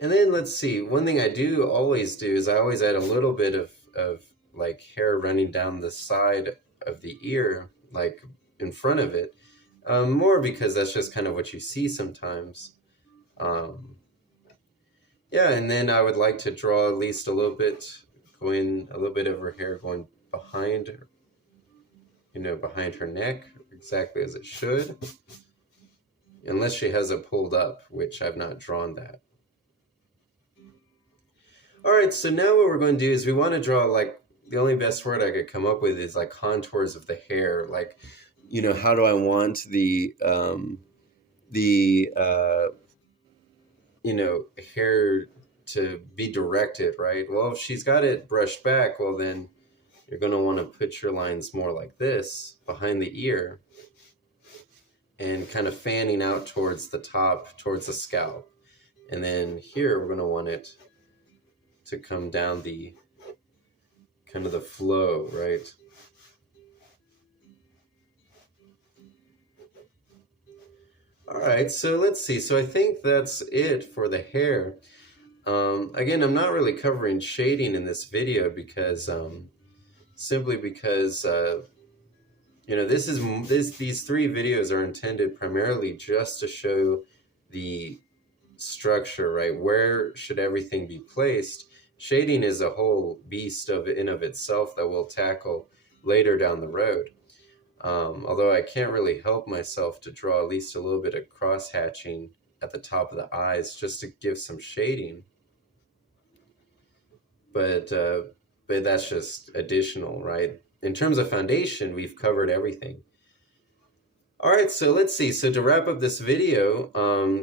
And then let's see, one thing I do always do is I always add a little bit of like hair running down the side of the ear, like in front of it. More because that's just kind of what you see sometimes. Um, yeah, and then I would like to draw at least a little bit, going a little bit of her hair going behind, behind her neck, exactly as it should. Unless she has it pulled up, which I've not drawn that. All right, so now what we're going to do is we want to draw, like, the only best word I could come up with is like contours of the hair. Like, how do I want the hair to be directed, right? Well, if she's got it brushed back, well, then you're going to want to put your lines more like this behind the ear and kind of fanning out towards the top, towards the scalp. And then here we're going to want it to come down the kind of the flow, right? All right, so let's see. So I think that's it for the hair. Again, I'm not really covering shading in this video because simply because these three videos are intended primarily just to show the structure, right? Where should everything be placed? Shading is a whole beast in of itself that we'll tackle later down the road. Although I can't really help myself to draw at least a little bit of cross hatching at the top of the eyes just to give some shading. But that's just additional, right? In terms of foundation, we've covered everything. All right, so let's see. So to wrap up this video,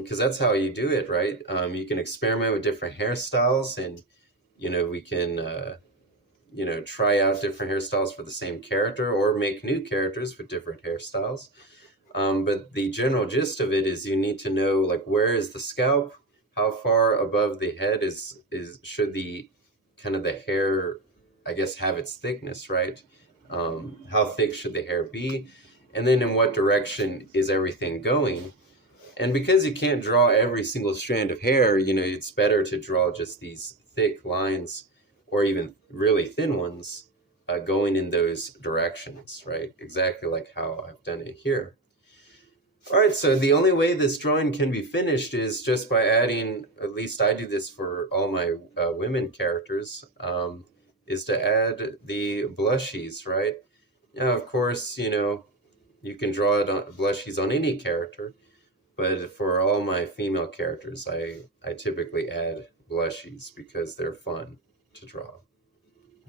because that's how you do it, right? You can experiment with different hairstyles, and we can try out different hairstyles for the same character, or make new characters with different hairstyles. But the general gist of it is you need to know, like, where is the scalp, how far above the head should the kind of the hair, I guess, have its thickness, right? How thick should the hair be? And then in what direction is everything going? And because you can't draw every single strand of hair, it's better to draw just these thick lines or even really thin ones going in those directions, right? Exactly like how I've done it here. All right, so the only way this drawing can be finished is just by adding, at least I do this for all my women characters, is to add the blushies, right? Now, of course, you can draw it on blushies on any character, but for all my female characters, I typically add blushies because they're fun.